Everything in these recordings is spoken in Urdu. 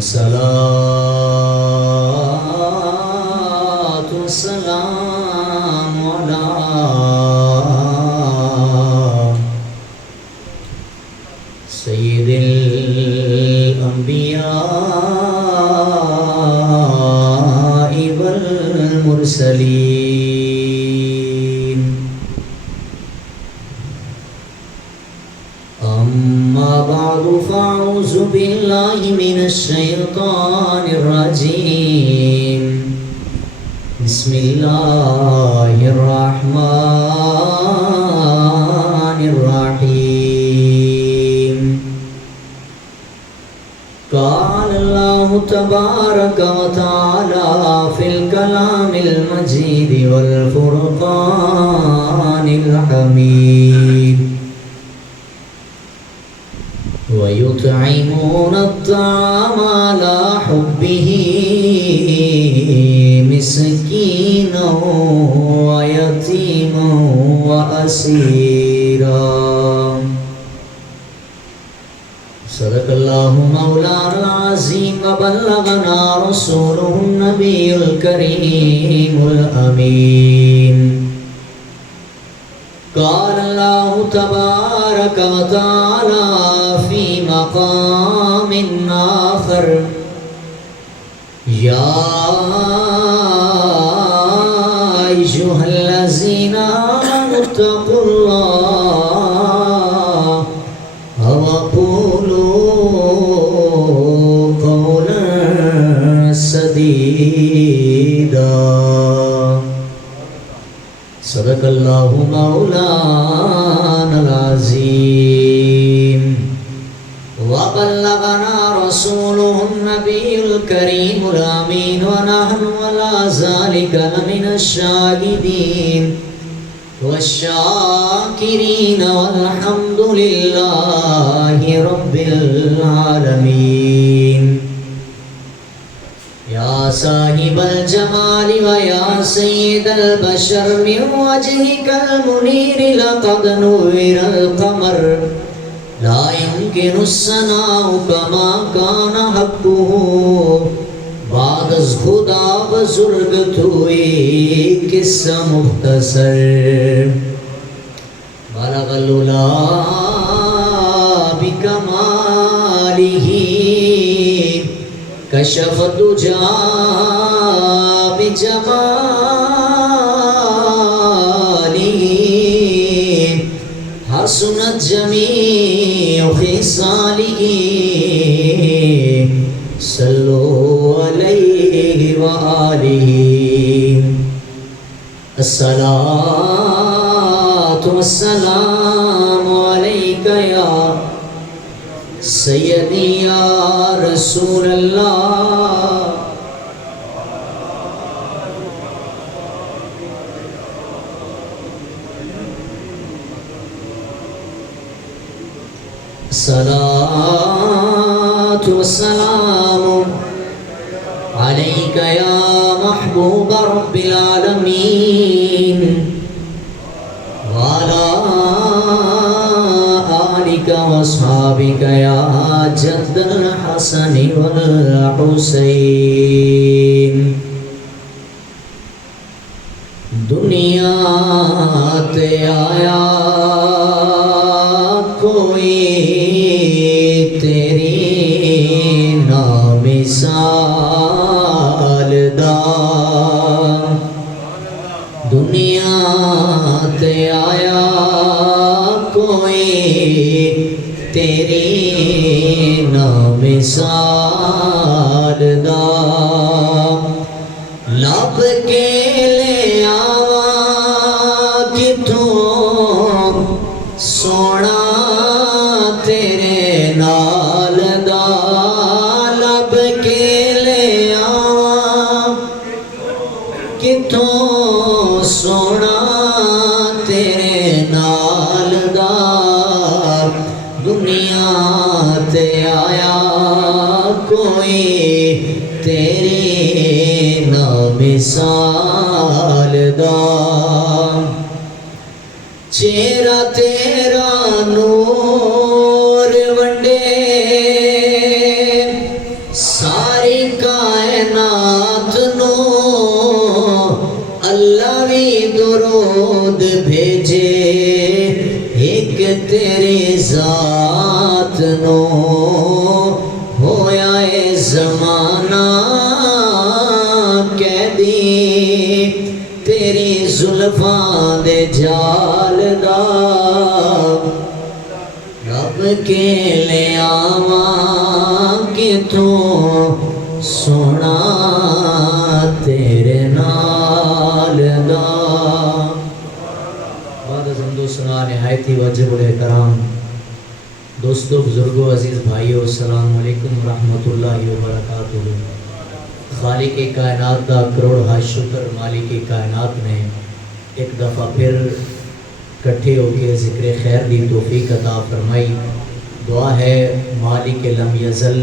والصلاة والسلام على سيد الأنبياء والمرسلين. أما بعد فأعوذ بالله من الشيطان الرجيم. بسم الله الرحمن الرحيم. قال الله تبارك وتعالى في الكلام المجيد والفرقان الحميد. ويطعمون الطعام على حبه مسكينا ويتيما وأسيرا. صدق الله مولانا العظيم وبلغنا رسوله النبي الكريم الأمين. قال الله تبارك وتعالى في مقام آخر. يا أيها الذين آمنوا اتقوا الله وقولوا قولا سديدا. صدق الله مولانا العظيم وبلغنا رسوله النبي الكريم الأمين. ونحن على ذلك لمن الشاهدين والشاكرين والحمد لله رب العالمين. يا صاحب الجمال ويا سيد البشر من وجهك المنير لقد نور القمر. لا يمكن الثناء كما كان حقه بعد از خدا بزرگ تو ایک قصہ مختصر. بلغ العلا بکمالہ کشف الدجا بجمالہ حسنت جمیع خصالہ. صلو علیہ وآلہ. الصلاة والسلام علیک یا سیدی یا رسول اللہ. الصلاة والسلام عليك يا محبوب رب العالمين وعلى آلك وأصحابك يا جد الحسن والحسين. دنیا تے آیا کوئی تیری نامثال دا. دنیا تے آیا کوئی تیری نامثال دا. لب کے لے آواں کتھوں سونا تیرے نال دا. لب کے لے آواں کتھوں سونا تیرے نال دا. دنیا تے آیا کوئی تیری نامثال دا. چہرہ تیرا نور ونڈے سا زلفاں دے جال دا رب کے لے آواں کتوں سونا تیرے نال دا۔ بعد از حمد و ثنا نہایت ہی واجب الاحترام دوستو، بزرگوں، عزیز بھائیو، السلام علیکم ورحمۃ اللہ وبرکاتہ۔ خالق کائنات دا کروڑ ہا شکر، مالک کائنات نے ایک دفعہ پھر کٹھے ہو کے ذکر خیر دی توفیق عطا فرمائی۔ دعا ہے مالک لم یزل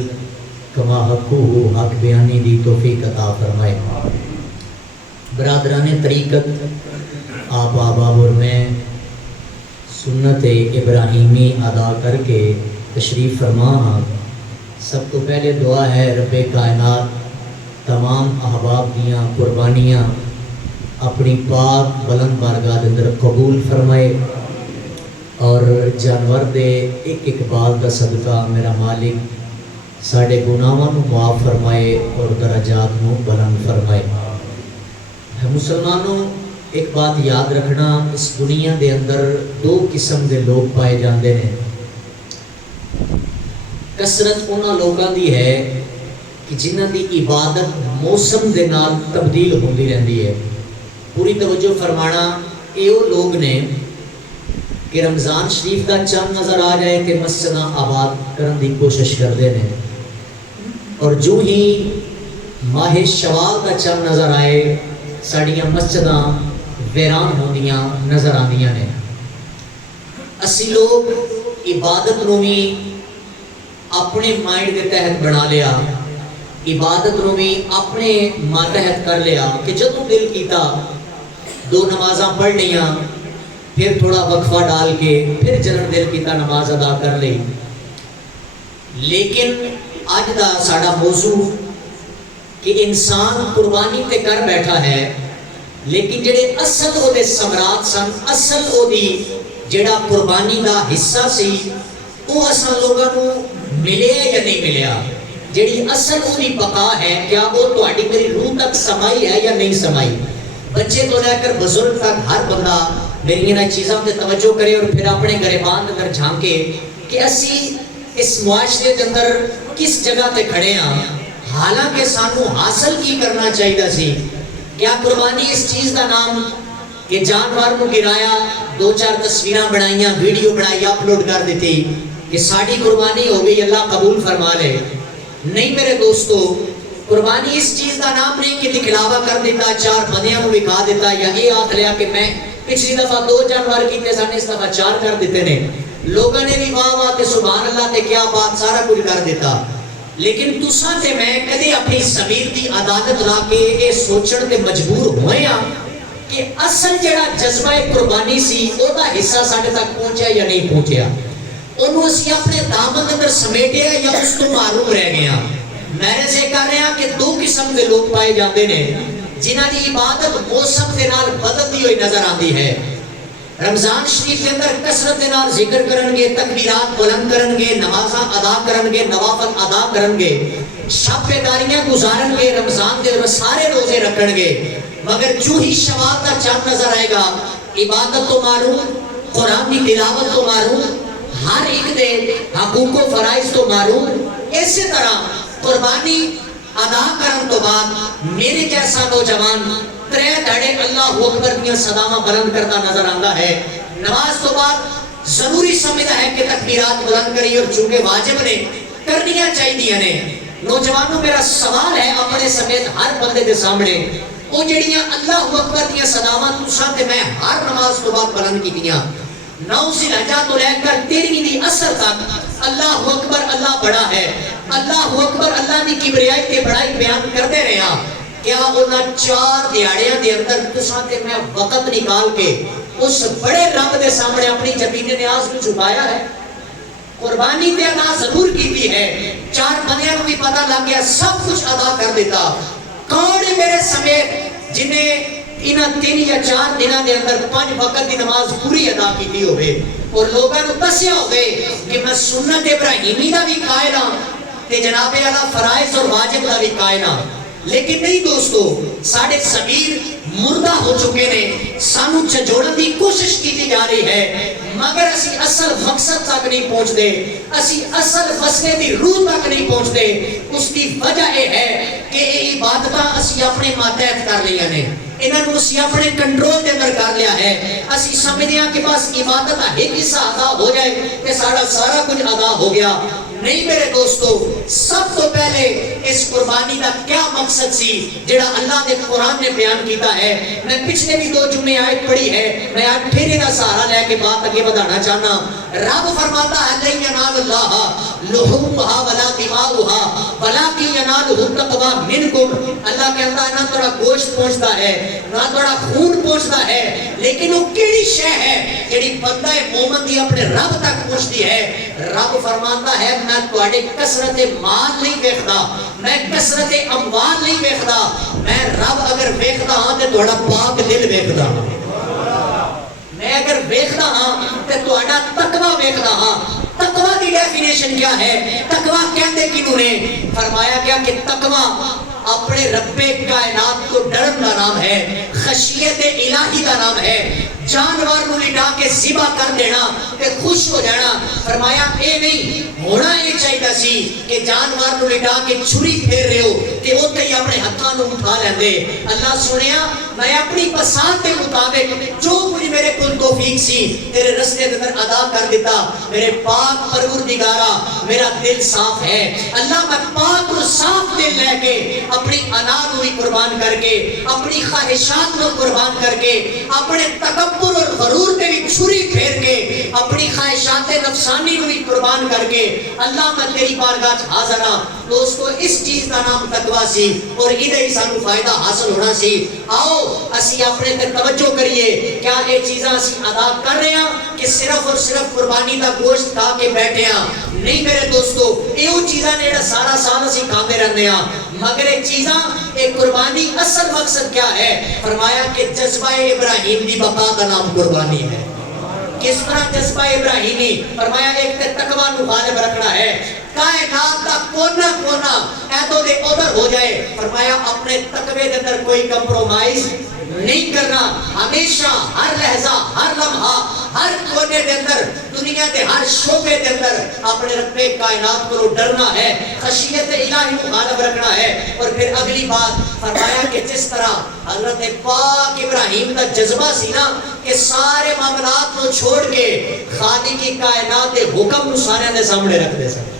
کما حقہ حق بیانی دی توفیق عطا فرمائے۔ برادران طریقت، آپ بابر میں سنت ابراہیمی ادا کر کے تشریف فرما ہاں۔ سب تو پہلے دعا ہے رب کائنات تمام احباب دیاں قربانیاں اپنی پاک بلند بارگاہ دے اندر قبول فرمائے، اور جانور دے ایک ایک بال دا صدقہ میرا مالک ساڑے گناہاں نو معاف فرمائے اور درجات نو بلند فرمائے۔ مسلمانوں، ایک بات یاد رکھنا، اس دنیا دے اندر دو قسم دے لوگ پائے جاندے ہیں۔ کثرت انہاں لوگاں دی ہے کہ جنہاں دی عبادت موسم دے نال تبدیل ہوندی رہندی ہے۔ پوری توجہ فرمانا، یہ وہ لوگ نے کہ رمضان شریف دا چاند نظر آ جائے کہ مسجداں آباد کرن دی کوشش کرتے ہیں، اور جو ہی ماہ شوال دا چاند نظر آئے ساڑیاں مسجداں ویران ہوندیاں نظر آندیاں نے۔ اسی لوگ عبادت نو بھی اپنے مائنڈ کے تحت بنا لیا، عبادت نو بھی اپنے ماتحت کر لیا کہ جدوں دل کیتا دو نمازاں پڑھ لیاں، پھر تھوڑا وقفہ ڈال کے پھر جنر دل کیتا نماز ادا کر لی۔ لیکن آج دا ساڑا موضوع کہ انسان قربانی تے کر بیٹھا ہے، لیکن جڑے اصل او دے سمرات سن، اصل او دی جڑا قربانی دا حصہ سی، وہ اصل لوگاں نو ملے یا نہیں ملیا؟ جڑی اصل او دی بقا ہے، کیا وہ تہاڈی میری روح تک سمائی ہے یا نہیں سمائی؟ بچے تو لے کر بزرگ تک ہر بندہ میری انہاں چیزاں تے توجہ کرے اور پھر اپنے گریبان اندر جھانکے کہ اسی اس معاشرے کے اندر کس جگہ تے کھڑے ہاں، حالانکہ سانو حاصل کی کرنا چاہیے سی۔ کیا قربانی اس چیز کا نام کہ جانور کو گرایا، دو چار تصویراں بنائیاں، ویڈیو بنائی، اپلوڈ کر دیتی کہ ساڑی قربانی ہو گئی، اللہ قبول فرما لے؟ نہیں میرے دوستو، قربانی اس چیز کا نام نہیں کہ دکھلاوا کر دیتا، چار بندیاں کو دکھا دیتا، یا یہ آنکھ لیا کہ میں پچھلی دفعہ 2 جانور کیتے سن، اس دفعہ 4 کر دیتے نے، لوگوں نے بھی واہ واہ تے سبحان اللہ تے کیا بات، سارا کچھ کر دیتا۔ لیکن تساں تے میں کدی اپنی ضمیر دی عدالت لا کے یہ سوچن تے مجبور ہوئے ہاں کہ اصل جڑا جذبہ قربانی سی او دا حصہ ساڈے تک پہنچیا یا نہیں پہنچیا؟ انہوں اسی اپنے دامن اندر سمیٹیا یا اس تو معروم رہ گیا؟ میں سے کہہ رہے ہیں کہ 2 قسم کے لوگ پائے جاتے ہیں جنہاں دی عبادت موسم دے نال بدلتی ہوئی نظر آتی ہے۔ رمضان شریف کے اندر کثرت دے نال ذکر کرنگے، تکبیرات بلند کرنگے، نمازاں ادا کرنگے، نوافل ادا کرنگے، شب بیداریاں گزارنگے، رمضان دے سارے روزے رکھنگے، مگر جو ہی شوال کا چاند نظر آئے گا، عبادت تو معروم، قرآن کی تلاوت تو معروم، ہر ایک دے حقوق و فرائض تو معروم۔ اسی طرح قربانی ادا کرن تو بعد میرے جیسا نوجوان 3 دھڑے اللہ اکبر دیا صداواں بلند کرتا نظر آندا ہے۔ نماز تو بعد ضروری سمجھتا ہے کہ تکبیرات بلند کری، اور چونکہ واجب نے کرنیاں چاہیے نے۔ نوجوانوں میرا سوال ہے اپنے سمیت ہر بندے دے سامنے، وہ جڑیاں اللہ اکبر دیا صداواں تساں تے میں ہر نماز تو بعد بلند کیتیاں، 9 ذوالحجہ تو لے کر 13ویں دی اثر تک اللہ اکبر اللہ بڑا ہے، اللہ اکبر اللہ دی کبریائی تے بڑائی بیان کرتے رہے ہیں، کیا انہاں 4 دیہاڑیاں دے اندر تساں تے میں وقت نکال کے اس بڑے رب دے سامنے اپنی جبین نیاز کو چھپایا ہے؟ قربانی تے ادا ضرور کیتی ہے، 4 بندیاں کو بھی پتہ لگ گیا، سب کچھ ادا کر دیتا۔ کون ہے میرے سمیت جنہیں انہاں 3 یا 4 دنوں دے اندر 5 وقت دی نماز پوری ادا کیتی ہوئے، اور لوگوں کو دسیا ہوئے کہ میں سنت ابراہیمی دا بھی قائل ہاں تے جناب اعلیٰ فرائض اور واجب دا بھی قائل ہاں؟ لیکن نہیں دوستو، ساڑھے ضمیر مردہ ہو چکے نے، سانو جھجوڑن دی کوشش کی جا رہی ہے، مگر اسی اصل مقصد تک نہیں پہنچتے، اسی اصل فصلے دی روح تک نہیں پہنچتے۔ اس کی وجہ یہ ہے کہ یہ عبادتاں اسی اپنے ماتحت کر لیا نے، انہاں نوں اسی اپنے کنٹرول دے اندر کر لیا ہے۔ اسی سمجھدے ہاں کہ بس عبادت ایک حصہ ادا ہو جائے کہ سارا سارا کچھ ادا ہو گیا۔ نہیں میرے دوستو، سب تو پہلے اس قربانی کا کیا مقصد سی جڑا اللہ نے قرآن نے بیان کیتا ہے۔ میں پچھلے بھی 2 جمعے آیت پڑھی ہے، میں آج پھر انہاں سہارا لے کے بات آگے بڑھانا چاہنا۔ رب فرماتا ہے لن ینال اللہ لحومها ولا دماؤها ولکن ینالہ التقوی منکم۔ اللہ کہتا ہے نہ تھوڑا گوشت پہنچتا ہے نہ تھوڑا خون پہنچتا ہے، لیکن وہ کیڑی شے ہے جڑی بندہ مومن دی اپنے رب تک پہنچتی ہے۔ رب فرماتا ہے میں تواڈے کثرت مال نہیں ویکھدا، میں کثرت اموال نہیں ویکھدا، میں رب اگر ویکھدا ہاں تے تہاڈا پاک دل ویکھدا ہاں، میں اگر ویکھدا ہاں تے تہاڈا تقوی ویکھدا ہاں۔ تقوی دی ڈیفینیشن کیا ہے؟ تقوی کہندے کینوں نے؟ فرمایا گیا کہ تقوی اپنے رب کائنات کو ڈرن کا نام ہے، خشیت الہی کا نام ہے، جانور نو لٹا کے ذبح کر دینا تے خوش ہو جانا۔ فرمایا اے نہیں ہونا، یہ چاہیے سی کہ جانور نو لٹا کے چھری پھیر رہے ہو کہ اوتھے ہی اپنے ہتھاں نو اٹھا لیندے۔ اللہ سنیا میں اپنی پسند کے مطابق جو کچھ میرے کول توفیق سی تیرے رستے دے اندر ادا کر دیتا۔ میرے پاک پروردگارا میرا دل صاف ہے، اللہ میں پاک اور صاف دل لے کے اپنی انا نو بھی قربان کر کے، اپنی خواہشات نو قربان کر کے، اپنے تکبر اور غرور تے بھی چھری پھیر کے، اپنی خواہشات نفسانی نو بھی قربان کر کے اللہ میں تیری بارگاہ حاضر ہاں۔ دوستو اس چیز کا نام تقوی سی اور ادھر ہی سانو فائدہ حاصل ہونا سی۔ آؤ اسی اپنے تے توجہ کریے، کیا یہ چیزاں اسی ادا کر رہے ہیں کہ صرف اور صرف قربانی کا گوشت کھا کے بیٹھے ہیں؟ نہیں میرے دوستو، یہ چیزاں نے سارا سال اسی کھاتے رہتے ہیں، مگر یہ چیزاں ایک قربانی اصل مقصد کیا ہے؟ فرمایا کہ جذبہ ابراہیم دی بقا کا نام قربانی ہے۔ کس طرح جذبہ ابراہیمی؟ فرمایا ایک تے تقوی نو غالب رکھنا ہے، کائنات کا کونا کونا ایدو دے ادھر ہو جائے۔ فرمایا اپنے تقوی دے اندر کوئی کمپرومائز نہیں کرنا، ہمیشہ ہر لحظہ ہر لمحہ ہر کونے دے اندر دنیا دے ہر شعبے دے اندر اپنے رب کائنات کو ڈرنا ہے، خشیت الہی کو غالب رکھنا ہے۔ اور پھر اگلی بات فرمایا کہ جس طرح حضرت پاک ابراہیم کا جذبہ سی نا کہ سارے معاملات کو چھوڑ کے خالق کی کائنات دے حکم کو سارے دے سامنے رکھ دے سکتے۔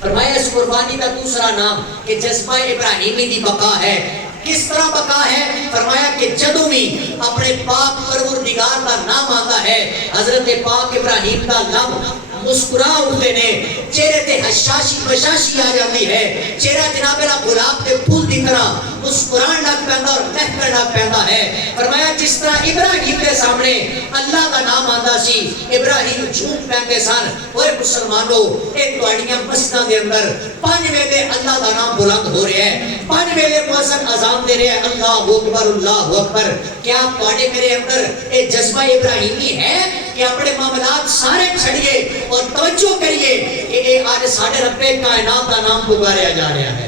فرمایا اس قربانی کا دوسرا نام کہ جذبہ ابراہیمی دی بقا ہے۔ کس طرح بقا ہے؟ فرمایا کہ جدوں بھی اپنے پاک پروردگار کا نام آتا ہے حضرت پاک ابراہیم کا لب مسکرا اٹھتے نے، چہرے تے حشاشی بشاشی آ جاتی ہے، چہرہ جناب لا گلاب کے پھول دی طرح مسکران لگ پیندا اور لہکن لگ پیندا ہے۔ فرمایا جس طرح ابراہیم کے سامنے اللہ کا نام آندا سی، ابراہیم جھوم پیندے سن، اوے مسلمانو اے تواڈیاں مسجداں دے اندر 5 ویلے اللہ کا نام بلند ہو رہا ہے، 5 ویلے مؤذن اذان دے رہا ہے اللہ اکبر اللہ اکبر۔ کیا تواڈے میرے اندر اے جذبہ ابراہیمی ہے کہ اپنے معاملات سارے چھڑیے اور توجہ کریے کہ اے آج ساڈے رب کائنات کا نام پکاریا جا رہا ہے؟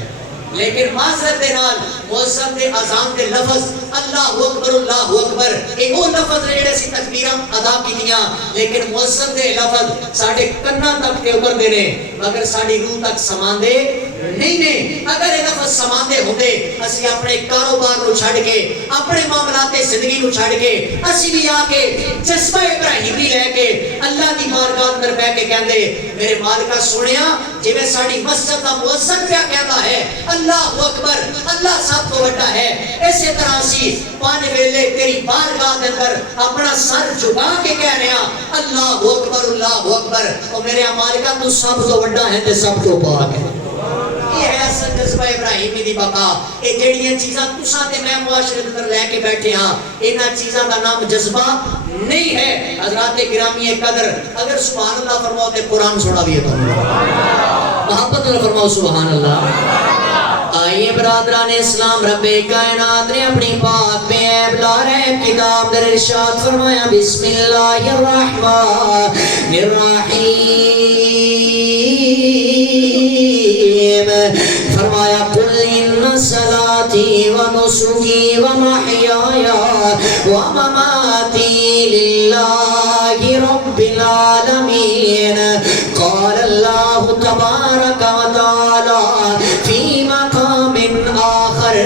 لیکن معذرت دے نال مؤذن دے اذان دے لفظ اللہ اکبر اے وہ لفظ نے جڑے سی تکبیراں ادا کیتیاں، لیکن مؤذن دے لفظ ساڈے کناں تک تے اتردے نے مگر ساڈی روح تک سماندے نہیں نے۔ اگر یہ لفظ سماندے ہوندے اسی اپنے کاروبار نو چھڑ کے، اپنے معاملات زندگی نو چھڑ کے اسی بھی آ کے جذبہ ابراہیمی لے کے اللہ دی بارگاہ اندر بیٹھ کے کہندے میرے مالکا سنیا جویں ساڈی مسجد دا مؤذن پیا کہندا ہے اللہ اکبر اللہ سب تو بڑا ہے، اسی طرح اسی 5 ویلے تیری بارگاہ دے اندر اپنا سر جھکا کے کہہ رہے ہیں اللہ اکبر اللہ اکبر۔ اور میرے مالکا تو سب تو بڑا ہے تے سب تو پاک ہے۔ یہ ہے اصل جذبہ ابراہیمی دی بقا۔ یہ جڑیاں چیزاں تساں تے میں معاشرے دے اندر لے کے بیٹھے ہاں، انہاں چیزاں دا نام جذبہ نہیں ہے۔ حضرات گرامی قدر اگر سبحان اللہ فرماؤ تے قرآن سنا دیے تو محبت نہ فرماؤ سبحان اللہ۔ آئیے برادران اسلام، رب کائنات نے اپنی پاک میں عیب لا رہے کتاب در ارشاد فرمایا بسم اللہ الرحمن الرحیم۔ فرمایا قل ان صلاتی و نسکی و محیای تبارک و تعالی فی مقام آخر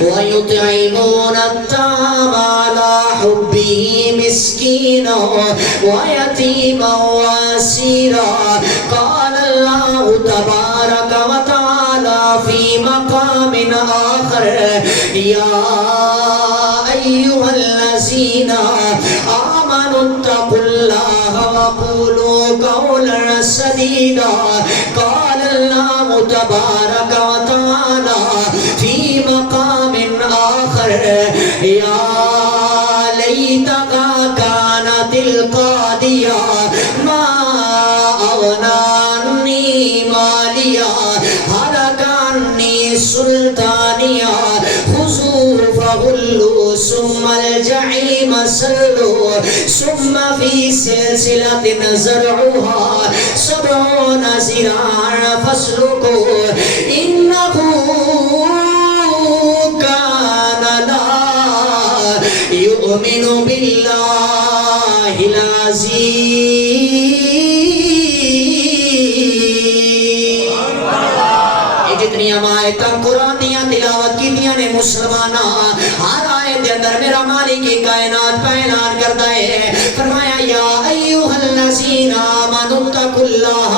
ویطعمون الطعام علی حبہ مسکینا ویتیما واسیرا قال اللہ تبارک و تعالی فی مقام آخر یا ایہا الذین آمنوا اتقوا اللہ وقولوا قولا سدیدا قال اللہ تبارک و تعالی فی مقام آخر یا لیتکا کانت القاضیہ ما اغنی عنی مالیہ ہلک عنی سلطانیہ خذوہ فغلوا ثم الجحیم صلوا ثم فی سلسلة زرعها 70 ذراعا فاسلکوہ انہ کان لا یؤمن باللہ العظیم. جتنی آیتاں قرآن دیاں تلاوت کیتیاں نے مسلمانہ ہر آیت دے اندر میرا مالک کائنات پہ اعلان کرتا ہے. فرمایا یا ایھا الذین آمنوا اتقوا اللہ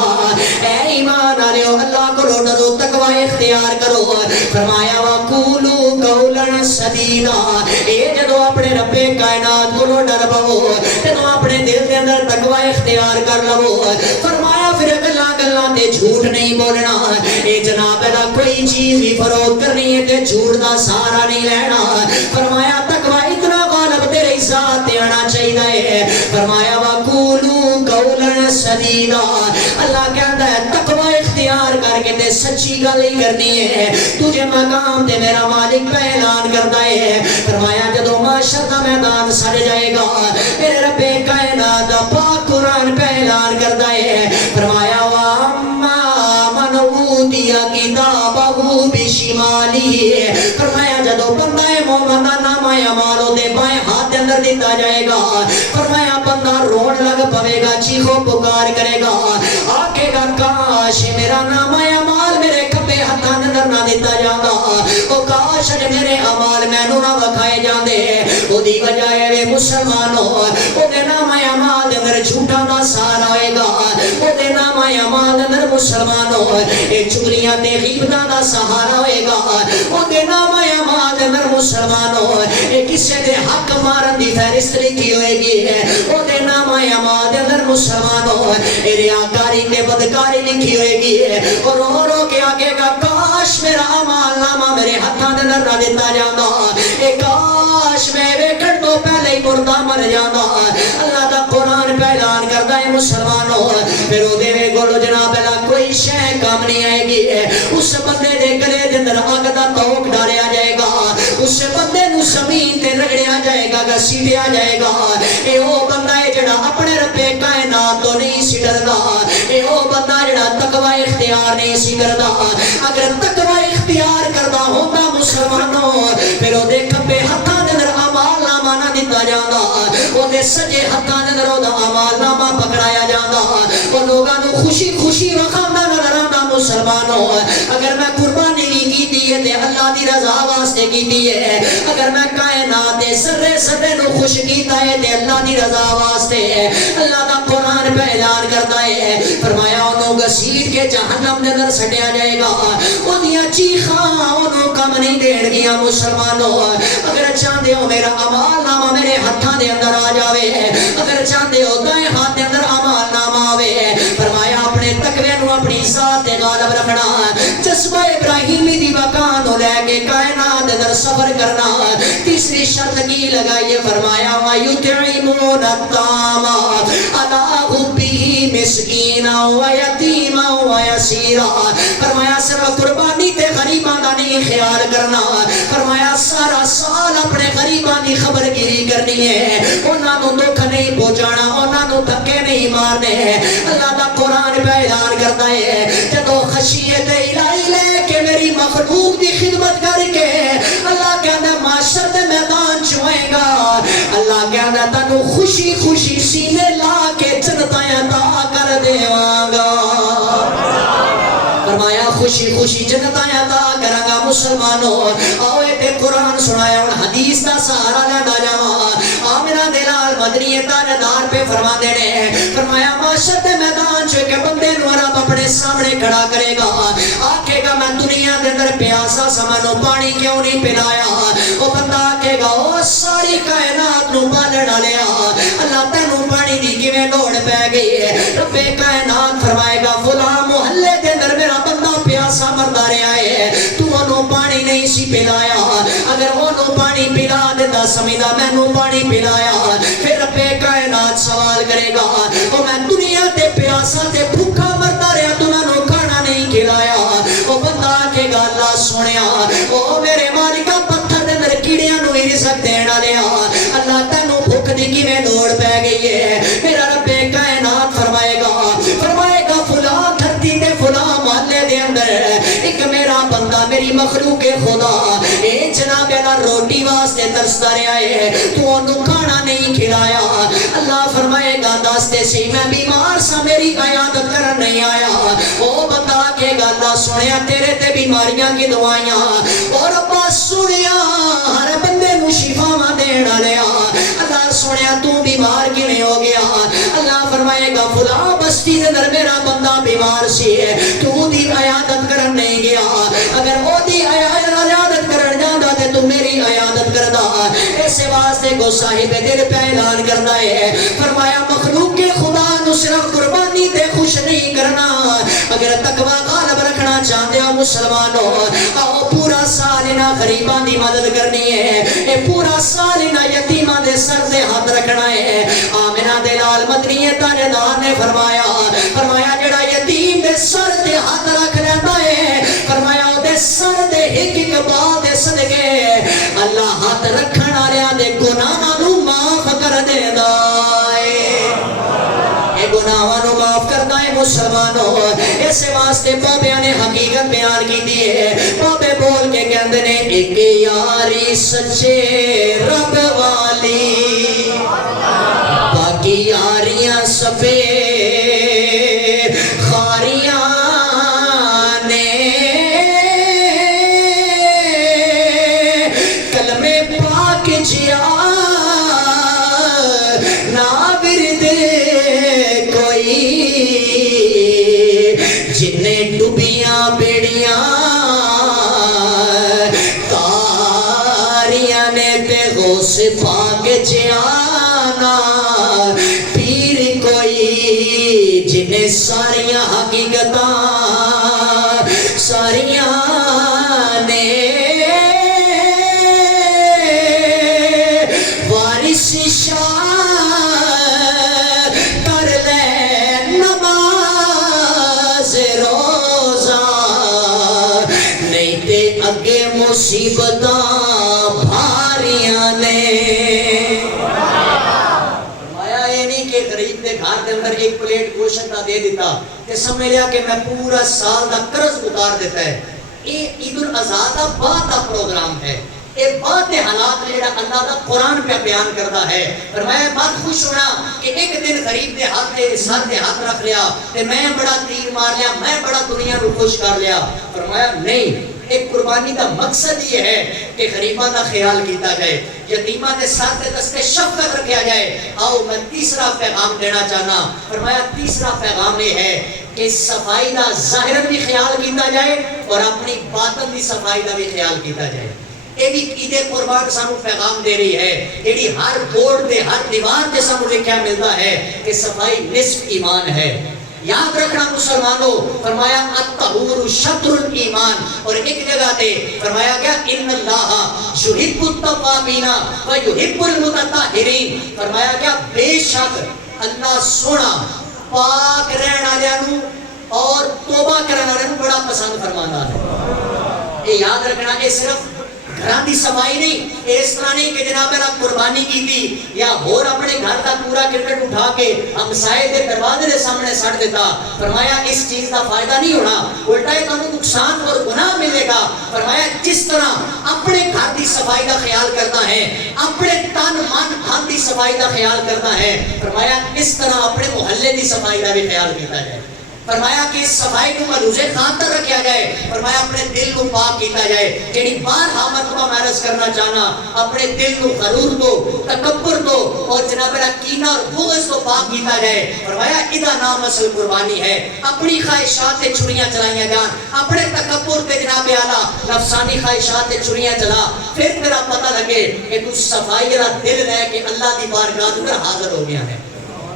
اے ایمان والو اللہ کو ڈرو تقوی اختیار کرو. فرمایا وقولوا قولا سدیدا اے جدو اپنے رب کائنات کو ڈر پو جدو اپنے دل دے اندر تقوی اختیار کر لو. فرمایا پھر گلاں گلاں تے جھوٹ نہیں بولنا. اے جناب دا کوئی چیز بھی فروخت کرنی ہے تے جھوٹ دا سہارا نہیں لینا. فرمایا تقوی اتنا غالب تیرے ذات تے آنا چاہیے. فرمایا وقولوا قولا سدیدا اللہ کہتا ہے تقوی اختیار کر کے تے سچی گل ہی کرنی ہے. تجھے مقام تے میرا مالک پہ اعلان کرتا ہے. فرمایا جدو معاشر دا میدان سڑ جائے گا میرے رب کائنات دا پاک قرآن پہ اعلان کرتا ہے. فرمایا واما من اوتی کتابہ بشمالہ فرمایا جدو بندہ مومن دا نام اعمال دے بائیں ہاتھ دے اندر دیتا جائے گا. فرمایا بندہ رون لگ پوے گا چیخو پکار کرے گا آکے گا کاش میرا نام اعمال میرے کھبے ہاتھاں دے اندر نہ دیتا جاندا او کاش میرے اعمال مینوں نہ وکھائے جاندے. او دی وجہ ہے مسلمانوں او دے نام اعمال دے اندر جھوٹاں دا سہارا ہوئے گا. او دے نام اعمال دے اندر مسلمانوں اے چگلیاں تے غیبتاں دا سہارا ہوئے گا. او دے نام اعمال دے اندر مسلمانوں اے کسے دے حق مارن دی فہرست لکھی ہوئے گی ہے. او دے نام اعمال دے اندر مسلمانوں اے ریاکاری تے بدکاری لکھی ہوئے گی ہے. اور رو کے آگے گا کاش میرا اعمال نامہ میرے ہاتھاں دے اندر نہ دیتا جاندا اے کاش میں ویکھن تو پہلے ہی مردہ مر جاندا. اللہ دا قرآن پہ اعلان کردا ہے مسلمانوں پھر او دے گولو جناب اللہ کوئی شے کام نہیں آئے گی. اس بندے دے گلے دے اندر اگ دا توک ڈالیا جائے گا. اس بندے نو زمین تے رگڑیا جائے گا گھسیٹیا جائے گا. اے او بندہ ہے جڑا اپنے رب کائنات تو نہیں سی ڈردا. اے او بندہ جڑا تقوی اختیار نہیں سی کردا. اگر تقوی اختیار کردا ہوندا مسلمانوں پھر او دے کھبے ہتھاں دے اندر اعمال نامہ نہ دتا جاندا. او دے سجے ہتھاں دے اندر او دا اعمال نامہ پکڑایا جاندا. او لوگاں نو خوشی خوشی وکھاوندا نظر آندا. مسلمانوں اگر میں قربانی نہیں کیتی ہے تے اللہ دی رضا واسطے کیتی ہے. اگر میں کائنات دے ذرے ذرے نو خوش کیتا ہے تے اللہ دی رضا واسطے ہے. اللہ دا قرآن پہ اعلان کرتا ہے. فرمایا انہوں گھسیٹ کے جہنم دے اندر سٹیا جائے گا. انہیاں چیخاں انہوں کم نہیں دین گیا. مسلمانوں اگر چاہتے ہو میرا اعمال نامہ میرے ہتھاں دے اندر آ جاوے اگر چاہتے ہو دائیں ہاتھ دے اندر اعمال نامہ آوے فرمایا اپنے تقوی نو اپنی ذات تے غالب رکھنا. جذبہ ابراہیمی دی مکانوں لے کے کائنات دے اندر سفر کرنا. تیسری شرط کی لگائیے فرمایا وَيُطْعِمُونَ الطَّعَامَ عَلَىٰ حُبِّهِ مِسْكِينًا وَيَتِيمًا وَيَسِيرًا. فرمایا صرف قربانی تے غریباں دا نہیں خیال کرنا. فرمایا سارا سال اپنے غریباں دی خبر گیری کرنی ہے. انہاں نوں دکھ نہیں پہنچانا انہاں نوں دھکے نہیں مارنے. اللہ دا قرآن پہ اعلان کرتا ہے جدو خشیت الہی لے کے میری مخلوق دی خدمت کر کے اللہ کہنا معاشر دے میدان چوئے گا. اللہ کہنا تنو خوشی خوشی سینے لا کے جنتاں عطا کر دیواں گا. خوشی خوشی جنتاں عطا کراں گا مسلمانوں آؤ تے قرآن سنایا ہن حدیث دا سہارا لیندا جاواں آمنہ دے لال مدنی تاجدار پہ فرما دینے فرمایا معاشر دے میدان چ کہ بندے نو رب اپنے سامنے کھڑا کرے گا آکھے گا میں دنیا دے اندر پیاسا سمانو پانی کیوں نہیں پلایا وہ بندہ آکھے گا او ساری کائنات نو پالن والیا اللہ تینوں پانی دی کیویں لوڑ پے گئی رب کائنات فرمائے گا فلاں محلے دے اندر میرا بندہ پیاسا مردا رہیا ہے تو انہوں پانی نہیں سی پلایا اگر انہوں پانی پلا دیتا سمجھدا مینوں پانی پلایا پھر رب کائنات سوال کرے گا او میں دنیا تے پیاسا تے بھوکا مردا رہیا تو مینوں کھانا نہیں کھلایا او بندہ آکھے گا اللہ سونیا او میرے مالکا پتھر دے اندر کیڑیاں نوں ہی رزق دین والیا اللہ تینوں بھوک دی کیویں لوڑ پے گئی ہے میرا رب کائنات فرمائے گا فلاں دھرتی تے فلاں محلے دے اندر ایک میرا بندہ میری مخلوق خدا اے جناب اللہ روٹی واسطے ترسدا رہیا ہے تو انہوں کھانا نہیں کھلایا اللہ فرمائے گا دستے سی میں بیمار سا میری عیادت کرن نہیں آیا او بندہ آکھے گا اللہ سنیا تیرے تے بیماریاں کی دوائیاں اور ابا سنیا ہر بندے نو شفاواں دین والیا اللہ سنیا تو بیمار کیویں ہو گیا اللہ فرمائے گا فلاں بستی دے اندر میرا بندہ بیمار سی تو دی عیادت کرن نہیں گیا اگر او دی عیادت کرن جاندا تے تو میری عیادت کردا اس واسطے کو صاحب دل پہ اعلان کردا ہے فرمایا مخلوق کے خدا نو صرف قربانی تے خوش نہیں کرنا اگر تقوی غالب رکھنا چاہتے ہو مسلمانوں آؤ پورا سال انہاں غریباں دی مدد کرنی ہے اے پورا سال انہاں یتیماں دے سر دے ہاتھ رکھنا ہے آمنہ دے لال مدنی تاجدار نے فرمایا جڑا یتیم دے سر دے ہاتھ رکھ لیتا ہے فرمایا او دے سر دے ایک ایک بال دے صدقے اللہ ہاتھ رکھن والیاں دے گناہاں نو معاف کر دیندا اے گناہاں نو معاف کردا ہے مسلمانوں اس واسطے بابیاں نے حقیقت بیان کی ہے بابے بول کے کہندے نے ایک یاری سچے رب والی باقی یاریاں سبے خاریاں نے کلمے پاک جیا نا ورد کوئی جنہیں ڈوبیاں بیڑیاں کاریاں نے تے غوث پاک جیانا پیر کوئی جنہیں ساریاں حقیقتاں ساریاں نے وارث شاہ کر لے نماز روزہ نہیں تے اگے مصیبتاں بھاریاں نے غریب دے گھر دے اندر ایک پلیٹ گوشت دے دیتا تے سمجھ لیا کہ میں پورا سال دا قرض اتار دیتا ہے یہ عید الاضحیٰ دا بعد دا پروگرام ہے یہ بعد دے حالات نے جڑا اللہ دا قرآن پہ بیان کرتا ہے فرمایا بات خوش ہونا کہ ایک دن غریب دے ہاتھ دے سر دے ہاتھ رکھ لیا تے میں بڑا تیر مار لیا میں بڑا دنیا کو خوش کر لیا فرمایا نہیں ایک قربانی کا مقصد یہ ہے کہ غریباں کا خیال کیتا جائے یتیماں دے ساتھ دے دستے شفقت رکھیا جائے آؤ میں تیسرا پیغام دینا چاہنا فرمایا تیسرا پیغام یہ ہے کہ صفائی دا ظاہر بھی خیال کیتا جائے اور اپنی باطن دی صفائی دا بھی خیال کیتا جائے یہ بھی عید قربان سانو پیغام دے رہی ہے یعنی ہر بورڈ دے ہر دیوار دے سانو لکھیا ملتا ہے کہ صفائی نصف ایمان ہے یاد رکھنا مسلمانوں فرمایا الطہور شطر الایمان اور ایک جگہ تے فرمایا گیا ان اللہ یحب التوابین و یحب المتطہرین فرمایا گیا بے شک اللہ سونا پاک رہن والےاں نوں اور توبہ کرن والےاں نوں بڑا پسند فرماندا ہے یہ یاد رکھنا یہ صرف گھراں دی صفائی نہیں اس طرح نہیں کہ جناب میرا قربانی کی تھی یا اور اپنے گھر کا پورا کرکٹ اٹھا کے ہمسائے دے دروازے دے سامنے سٹ دیتا فرمایا اس چیز کا فائدہ نہیں ہونا الٹا یہ تمہیں نقصان اور گناہ ملے گا فرمایا جس طرح اپنے گھر کی صفائی کا خیال کرتا ہے اپنے تن من دھن کی صفائی کا خیال کرتا ہے فرمایا اس طرح اپنے محلے کی صفائی کا بھی خیال کیتا جائے فرمایا کہ اس صفائی کو ملوز خاطر رکھا جائے، فرمایا اپنے دل کو پاک کیتا جائے، جڑی بارہا مرتبہ میں عرض کرنا چاہنا، اپنے دل کو غرور تو تکبر تو اور جناب کینہ اور بغض تو پاک کیتا جائے۔ فرمایا ادا نام اصل قربانی ہے، اپنی خواہشات تے چھریاں چلائیاں جان، اپنے تکبر تے جناب اعلیٰ نفسانی خواہشات تے چھریاں چلا، پھر تیرا پتہ لگے کہ تو صفائی والا دل ہے کہ اللہ دی بارگاہ میں حاضر ہو گیا ہے۔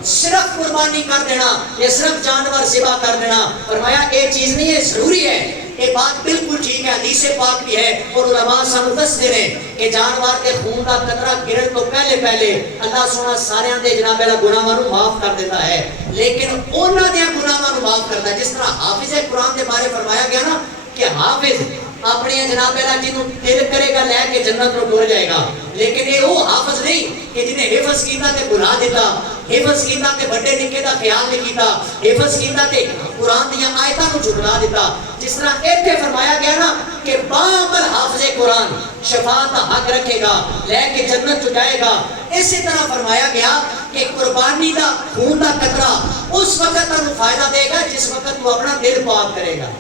صرف قربانی کر دینا یا صرف جانور ذبح کر دینا، فرمایا یہ چیز نہیں ہے، ضروری ہے، یہ بات بالکل ٹھیک ہے، حدیث پاک بھی ہے اور علماء سانو دس دے رہے کہ جانور کے خون کا قطرہ گرن تو پہلے اللہ سونا سارے دے جناب اللہ گناہاں نو معاف کر دیتا ہے، لیکن انہاں دے گناہاں نو معاف کرتا ہے۔ جس طرح حافظ قرآن کے بارے فرمایا گیا نا کہ حافظ اپنے جناب اللہ جنہوں دل کرے گا لے کے جنت میں ٹر جائے گا، لیکن یہ وہ حافظ نہیں کہ جنہیں حفظ کیتا تے بلا دیتا، حفظ کیتا تے بڑے نکے دا خیال نہیں کیتا، حفظ کیتا تے قرآن دیا آیتاں نو جھٹلا دیتا۔ جس طرح ایتھے فرمایا گیا نا کہ بامل حافظ قرآن شفاعت دا حق رکھے گا، لے کے جنت چ جائے گا، اسی طرح فرمایا گیا کہ قربانی دا خون دا قطرہ اس وقت تانوں فائدہ دے گا جس وقت وہ اپنا دل پاک کرے گا،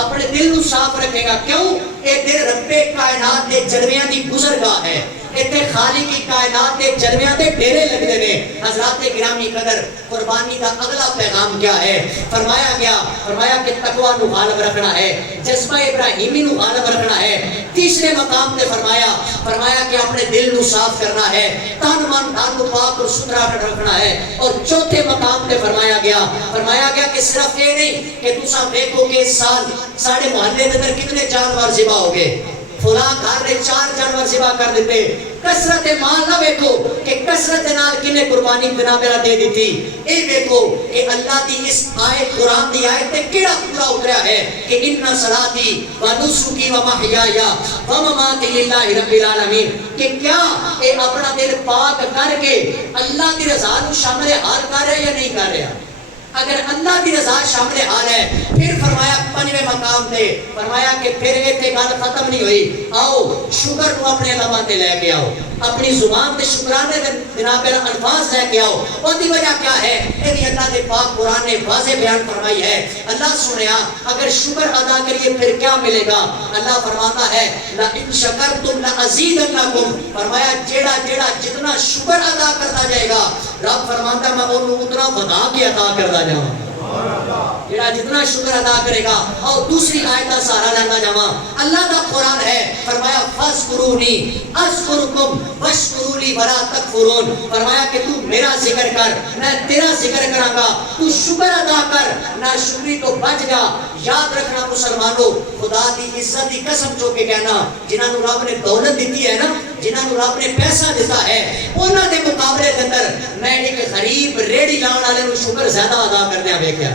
اپنے دل کو صاف رکھے گا۔ کیوں؟ اے دل رب کائنات دے جلویاں دی گزرگاہ ہے، اتنے خالق کی کائنات دے جلویاں دے ڈیرے لگتے ہیں۔ حضرات گرامی قدر، قربانی کا اگلا پیغام کیا ہے؟ فرمایا کہ تقوی نو غالب رکھنا ہے، جذبہ ابراہیمی نو غالب رکھنا ہے۔ تیسرے مقام تے فرمایا کہ اپنے دل نو صاف کرنا ہے، تن من دھن کو پاک اور ستھرا رکھنا ہے۔ اور چوتھے مقام تے فرمایا گیا کہ صرف یہ نہیں کہ تساں دیکھو کہ اس سال ساڑھے محلے کے اندر کتنے جانور ذبح ہو گئے، فلاں گھر نے 4 جانور ذبح کر دیتے، کثرت مال نہ دیکھو کہ کثرت نال کنے قربانی جناب اللہ دے دیتی، اے دیکھو کہ اللہ دی اس آیت قرآن دی آیت تے کیڑا پورا اتریا ہے کہ ان صلاتی و نسکی و محیایا و مماتی للہ رب العالمین، کہ کیا اے اپنا دل پاک کر کے اللہ دی رضا نو شامل حال کر رہا یا نہیں کر رہا؟ اگر اللہ کی رضا شامل حال ہے، پھر فرمایا 5ویں مقام تے فرمایا کہ پھر ایتھے گل ختم نہیں ہوئی، آؤ شکر کو اپنے لباں تے لے کے آؤ، اپنی زبان تے شکرانے دے جناب الفاظ لے کے آؤ۔ اور دی وجہ کیا ہے؟ یہ بھی اللہ دے پاک قرآن نے واضح بیان فرمائی ہے۔ اللہ سنیا اگر شکر ادا کریے پھر کیا ملے گا؟ اللہ فرماتا ہے لَإِن شَكَرْتُمْ لَأَزِيدَنَّكُمْ، فرمایا جیڑا جتنا شکر ادا کرتا جائے گا رب فرماتا میں انہوں اتنا بدا کے عطا کرتا جاؤں، جڑا جتنا شکر ادا کرے گا۔ اور دوسری آیت کا سہارا لینا جاواں، اللہ دا قرآن ہے، فرمایا فَاذْكُرُونِي أَذْكُرُكُمْ وَاشْكُرُوا لِي وَلَا تَكْفُرُونَ، فرمایا کہ تو میرا ذکر کر میں تیرا ذکر کراں گا، تو شکر ادا کر نہ شکری تو بچ جا۔ یاد رکھنا مسلمانوں، خدا دی عزت دی قسم چو کے کہنا جنہاں نو رب نے دولت دیتی ہے نا، جنہاں نو رب نے پیسہ دیتا ہے، انہاں دے مقابلے دے اندر میں ایک غریب ریڑھی لاؤن والے نو شکر زیادہ ادا کردیا ویکھیا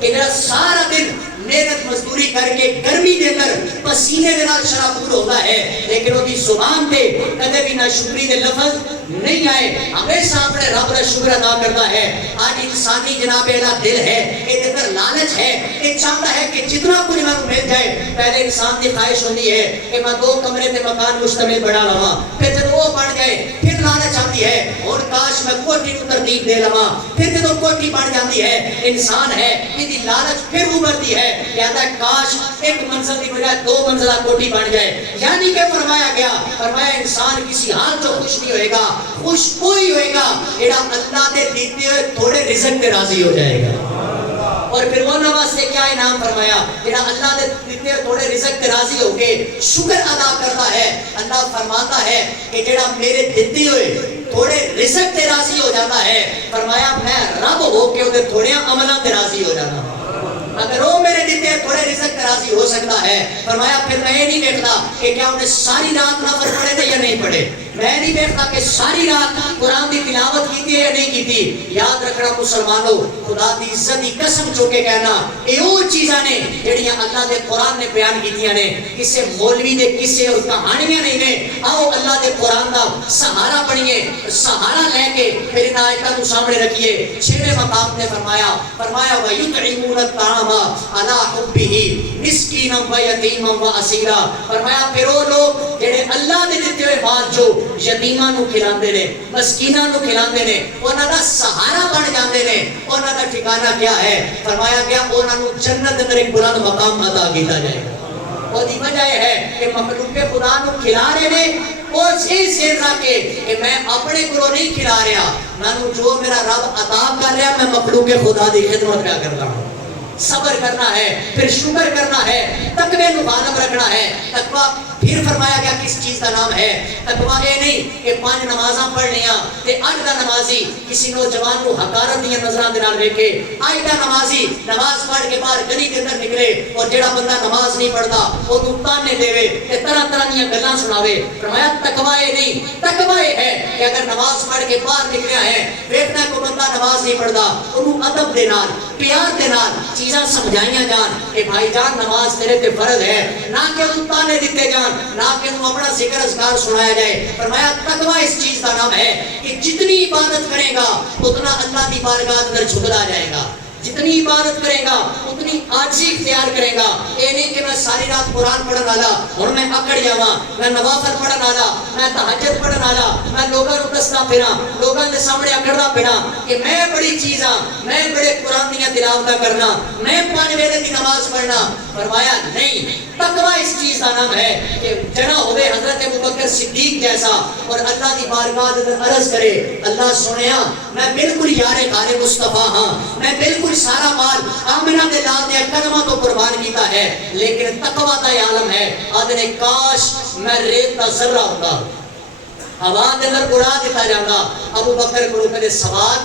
کہ میرا سارا دن محنت مزدوری کر کے گرمی دے اندر پسینے دے نال شرابور ہوتا ہے، لیکن وہ دی زبان تے کدے بھی نہ شکری دے لفظ نہیں آئے، ہمیشہ اپنے رب کا شکر ادا کرتا ہے۔ آج انسانی جناب اللہ دل ہے، یہ اندر لالچ ہے، یہ چاہتا ہے کہ جتنا کچھ میں مل جائے۔ پہلے انسان کی خواہش ہوتی ہے کہ میں 2 کمرے تے مکان مشتمل بنا لواں، پھر جب وہ بن جائے پھر لالچ آتی ہے اور کاش میں کوٹھی کو ترتیب دے لواں، پھر جب کوٹھی بن جاتی ہے انسان ہے یہ دی لالچ پھر ابھرتی ہے، کہتا ہے کاش 1 منزل کی بجائے 2 منزلہ کوٹھی بن جائے۔ یعنی کہ فرمایا انسان کسی حال جو خوش نہیں ہوئے گا، خوش کوئی ہوئے گا جڑا اللہ دے دیتے ہوئے تھوڑے رزق تے راضی ہو جائے گا۔ اور پھر وہ واسطے کیا انعام فرمایا؟ جڑا اللہ دے دیتے ہوئے تھوڑے رزق تے راضی ہو کے شکر ادا کرتا ہے، اللہ فرماتا ہے کہ جڑا میرے دیتے ہوئے تھوڑے رزق تے راضی ہو جاتا ہے، فرمایا میں رب ہو کے وہ تھوڑے عملوں تے راضی ہو جاتا ہوں۔ اگر وہ میرے دیتے تھوڑے رزق تے راضی ہو سکتا ہے، فرمایا پھر میں یہ نہیں دیکھتا کہ کیا انہیں ساری رات نفل پڑھے تھے یا نہیں پڑھے، میں نہیں دیکھتا کہ ساری رات قرآن کی تلاوت کی تھی یا نہیں کی تھی۔ یاد رکھنا مسلمانوں، خدا دی عزت دی قسم چو کے کہنا یہ وہ چیزاں نے جڑیاں اللہ دے قرآن نے بیان کیتیاں نے، کسے مولوی دے کسے اور کہانیاں نہیں نے. آؤ اللہ دے قرآن دا سہارا بنیے، سہارا لے کے پھر ان آیتاں کو سامنے رکھیے. 6ویں مقام نے فرمایا وَيُطْعِمُونَ الطَّعَامَ عَلَىٰ حُبِّهِ مِسْكِينًا وَيَتِيمًا وَأَسِيرًا. فرمایا پھر وہ لوگ جڑے اللہ دے دتے ہوئے مال جو یتیماں نو کھلاندے نے، مسکیناں نو کھلاندے نے، انہاں دا سہارا بن جاندے نے، انہاں دا ٹھکانہ کیا ہے؟ فرمایا گیا انہاں نو جنت اندر ایک بلند مقام عطا کیتا جائے گا. اور دی وجہ یہ ہے کہ مخلوق خدا نو کھلا رہے نے اس ذہن رکھ کے کہ میں اپنے کو نہیں کھلا رہا، میں جو میرا رب عطا کر رہا میں مخلوق خدا دی خدمت کیا کرتا ہوں. صبر کرنا ہے، پھر شکر کرنا ہے، تقوی کو غالب رکھنا ہے. تقوی پھر فرمایا گیا کس چیز کا نام ہے؟ تقوی یہ نہیں کہ 5 نمازاں پڑھ لیاں تے اج دا نمازی کسی نوجوان کو حقارت دی نظراں دے نال ویکھے، اج دا نمازی نماز پڑھ کے باہر گلی دے اندر نکلے اور جڑا بندہ نماز نہیں پڑھدا او نوں تانے دیوے تے طرح طرح دیاں گلاں سناوے. فرمایا تقوی یہ نہیں، تقوی یہ ہے کہ اگر نماز پڑھ کے باہر نکلیا ہے، ویکھنا کوئی بندہ نماز نہیں پڑھدا، اونوں ادب دے نال پیار دے نال چیزاں سمجھائیاں جان کہ بھائی جان نماز تیرے تے فرض ہے، نہ کہ انہوں تانے دیتے جان، نہ کہ انہوں اپنا ذکر اذکار سنایا جائے. فرمایا تقوی اس چیز کا نام ہے کہ جتنی عبادت کرے گا اتنا اللہ کی بارگاہ اندر جھکتا جائے گا، جتنی عبادت کرے گا اتنی عاجزی اختیار کرے گا. یہ نہیں کہ میں ساری رات قرآن پڑھن والا اور میں اکڑ جاواں، میں نوافل پڑھن والا، میں تہجد پڑھن والا، میں لوگوں کو دستا پھراں، لوگوں کے سامنے اکڑدا پھراں کہ میں بڑی چیز ہاں، میں بڑے قرآن دیاں تلاوتاں کرنا، میں 5 ویلے کی نماز پڑھنا. فرمایا نہیں، تقوی اس چیز کا نام ہے کہ جنا ہوئے حضرت ابوبکر صدیق جیسا اور اللہ کی بارگاہ اندر عرض کرے اللہ سنیا میں بالکل یار غار مصطفیٰ ہاں، میں بالکل سارا مال آمنہ دے لال دے قدمہ تو قربان کیتا ہے، لیکن تقوی دا عالم ہے. آدھنے کاش میں ریت دا ذرہ ہوتا ہوا دے اندر اڑا دیتا جاتا، ابوبکر کو کدے سوال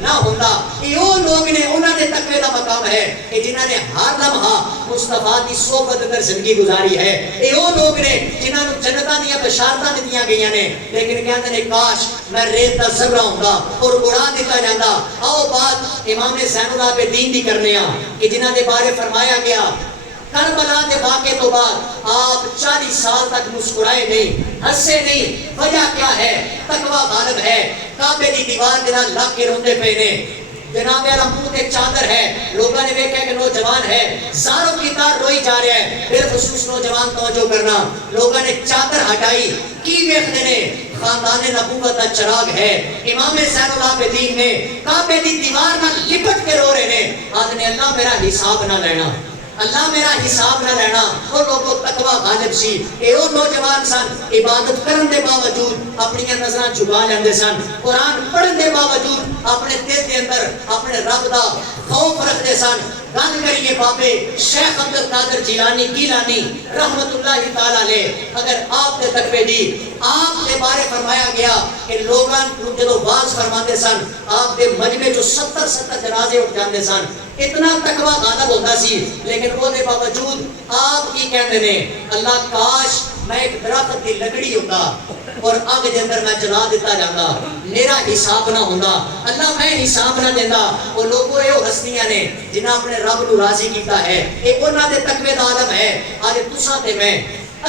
نہ ہوتا. یہ وہ لوگ نے انہوں نے تقوی دا مقام ہے کہ جنہوں نے ہر لمحہ مصطفیٰ کی صحبت اندر زندگی گزاری ہے. یہ وہ لوگ نے جنہوں نے جنتاں دیا بشارتاں دتیاں گئیاں نے، لیکن کہتے ہیں کاش میں ریت دا ذرہ ہوتا اور اڑا دیتا جاتا. آؤ بات امام زین العابدین دی کرنے ہاں کہ جنہوں نے بارے فرمایا گیا کربلا دے واقعے تو بعد آپ 40 سال تک مسکرائے نہیں، ہنسے نہیں. وجہ کیا ہے؟ تقوی غالب ہے. کعبے دی دیوار دے نال لگ کے روندے پے نے، جناب عالم منہ تے چادر ہے، لوگوں نے ویکھا کہ نوجوان ہے، زاروں کی تار روئی جا رہا ہے. بالخصوص نوجوان توجہ کرنا، لوگوں نے چادر ہٹائی کی ویکھدے نے خاندان نبوت دا چراغ ہے. امام زین العابدین نے کعبے دی دیوار نال لپٹ کے رو رہے نے، آدھنے اللہ میرا حساب نہ لینا، اللہ میرا حساب نہ لینا. وہ لوگوں تقوی غالب سی. اے وہ نوجوان سن عبادت کرن دے باوجود اپنی نظراں جھکا لیندے سن، قرآن پڑھن دے باوجود اپنے دل دے اندر اپنے رب دا خوف رکھتے سن. گل کریے بابے شیخ عبد القادر جیلانی گیلانی رحمت اللہ تعالی علیہ، اگر آپ نے تقوی دی آپ کے بارے فرمایا گیا کہ لوگاں جدو واز فرماتے سن آپ دے مجمع جو 70 جنازے اٹھ جاندے سن. اتنا تقوی غالب ہوتا سی، لیکن وہ دے باوجود آپ کی کہندے نے اللہ کاش میں ایک درخت کی لکڑی ہوتا اور آگ دے اندر میں جلا دیتا جاتا، میرا حساب نہ ہوتا. اللہ میں حساب نہ دیتا. وہ لوگوں یہ ہستیاں نے جنہاں اپنے رب نو راضی کیتا ہے، ایک انہاں دے تقوی دا عالم ہے. آج تساں تے میں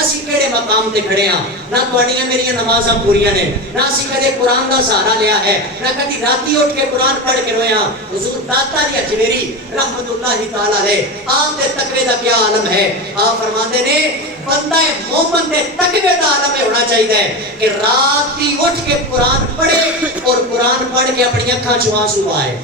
اسی کیڑے مقام تے کھڑے ہاں؟ نہ تواڈیاں میریاں نمازاں پوریاں نے، نہ اسی کدے قرآن دا سہارا لیا ہے، نہ کدی راتی اٹھ کے قرآن پڑھ کے رویا. حضور داتا علی اجمیری رحمت اللہ تعالی علیہ آپ دے تقوی دا کیا عالم ہے؟ آپ فرماندے نے بندہ مومن دے تقوی دا عالم ہونا چاہیے کہ راتی اٹھ کے قرآن پڑھے اور قرآن پڑھ کے اپنی اکھاں چوں آنسو آئے.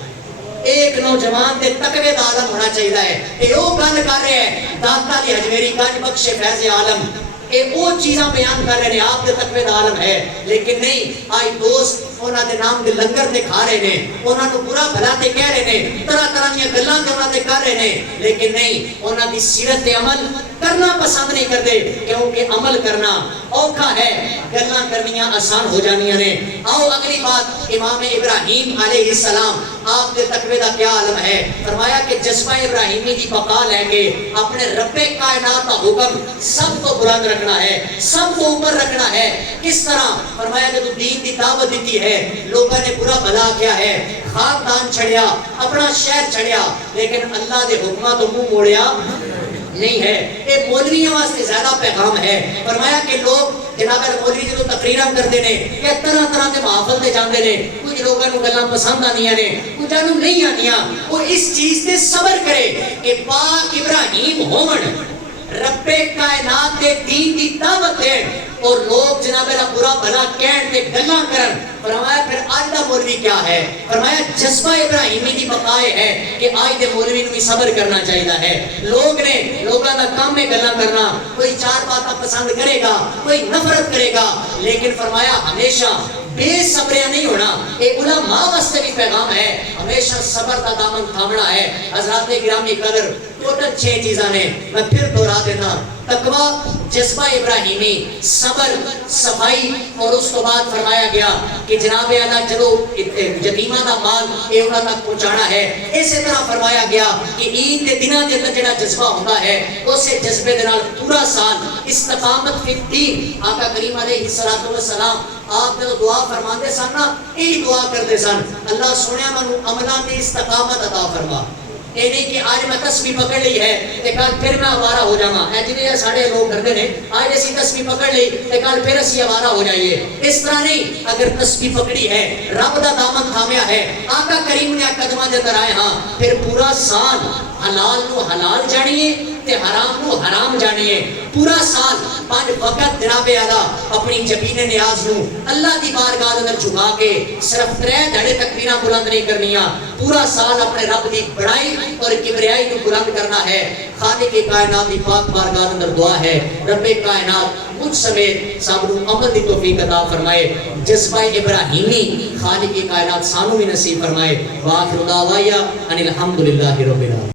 ایک نوجوان دے تقوی دا عالم ہونا چاہیے ہے. اے او گل کر رہے ہیں داتا علی اجمیری گنج بخش فیض عالم، اے او چیزاں بیان کر رہے ہیں آپ دے تقوی دا عالم ہے. لیکن نہیں آئی دوست انہاں دے نام دے لنگر تے کھا رہے نے، انہاں نو برا بھلا تے کہہ رہے نے، طرح طرح دیاں گلاں تے انہاں تے کر رہے نے، لیکن نہیں انہاں دی سیرت تے عمل کرنا پسند نہیں کرتے کیونکہ عمل کرنا اوکھا ہے، گلاں کرنیاں آسان ہو جانیاں نے. آؤ اگلی بات امام ابراہیم علیہ السلام آپ دے تقوی دا کیا عالم ہے؟ فرمایا کہ جذبہ ابراہیمی دی بقا لے کے اپنے رب کائنات کا حکم سب کو بلند رکھنا ہے، سب کو اوپر رکھنا ہے. کس طرح؟ فرمایا کہ تو دین دی دعوت دیتی ہے، لوگوں نے برا بھلا کیا ہے، خاندان چھڑیا، اپنا شہر چھڑیا، لیکن اللہ دے حکمہ تو منہ موڑیا نہیں ہے، یہ مولویوں واسطے زیادہ پیغام ہے۔ فرمایا کہ لوگ جناب مولوی جدو تقریراں کرتے ہیں یا طرح طرح کے محافل تے جاندے نے، کچھ لوگوں کو گلاں پسند آنیاں نے، کچھ نوں نہیں آنیاں، وہ اس چیز تے صبر کرے کہ پاک ابراہیم ہون، رب کائنات دے دین دی دعوت دین اور لوگ جناب برا بھلا کہن تے گلاں کرن۔ فرمایا پھر آج دا مولوی کیا ہے؟ فرمایا جذبہ ابراہیمی دی بقائے ہے کہ آج دے مولوی نو بھی صبر کرنا چاہیے ہے۔ لوگ نے لوگاں دا کام میں گلاں کرنا، کوئی چار باتاں پسند کرے گا، کوئی نفرت کرے گا، لیکن فرمایا ہمیشہ بے صبریاں نہیں ہونا۔ ایک علماء واسطے بھی پیغام ہے، ہمیشہ صبر کا دامن تھامنا ہے۔ حضرات گرامی قدر ٹوٹل 6 چیزاں نے، میں پھر دہرا دینا۔ تقوی، جذبہ ابراہیمی، صبر، صفائی، اور اس کو بعد فرمایا گیا کہ جناب اعلیٰ جدو یتیماں دا مال اے انہاں تک پہنچانا ہے۔ اسی طرح فرمایا گیا کہ عید دے دناں دے اندر جڑا جذبہ ہوتا ہے اسے جذبے دے نال پورا سال استقامت فی الدین۔ آقا کریم علیہ الصلوۃ والسلام آپ نے دعا فرماندے سن نا، یہی دعا کرتے سن، اللہ سنیا منو عملاں دی استقامت عطا فرما۔ یہ نہیں کہ آج میں تسبیح پکڑ لی ہے تے کل پھر میں آوارہ ہو جاواں، اے جویں ساڈے لوگ کرتے ہیں، آج اسی تسبیح پکڑ لی تے کل پھر اسی آوارہ ہو جائیے۔ اس طرح نہیں، اگر تسبیح پکڑی ہے، رب دا دامن تھامیا ہے، آقا کریم نے قدماں دے اندر آئے ہاں، پھر پورا سال حلال نو حلال جانیے تے حرام نو حرام جانیے۔ پورا سال 5 وقت جناب اعلیٰ اپنی جبین نیاز نو اللہ دی بارگاہ اندر جھکا کے صرف 3 دھڑے تکبیراں بلند نہیں کرنیاں، پورا سال اپنے رب دی بڑائی اور کبریائی کو بلند کرنا ہے۔ خالق کائنات دی پاک بارگاہ اندر دعا ہے، رب کائنات مجھ سمیت سب نو عمل دی توفیق عطا فرمائے۔ جذبہ ابراہیمی خالق کائنات سانو بھی نصیب فرمائے۔ وآخر دعوایا ان الحمدللہ رب العالمین۔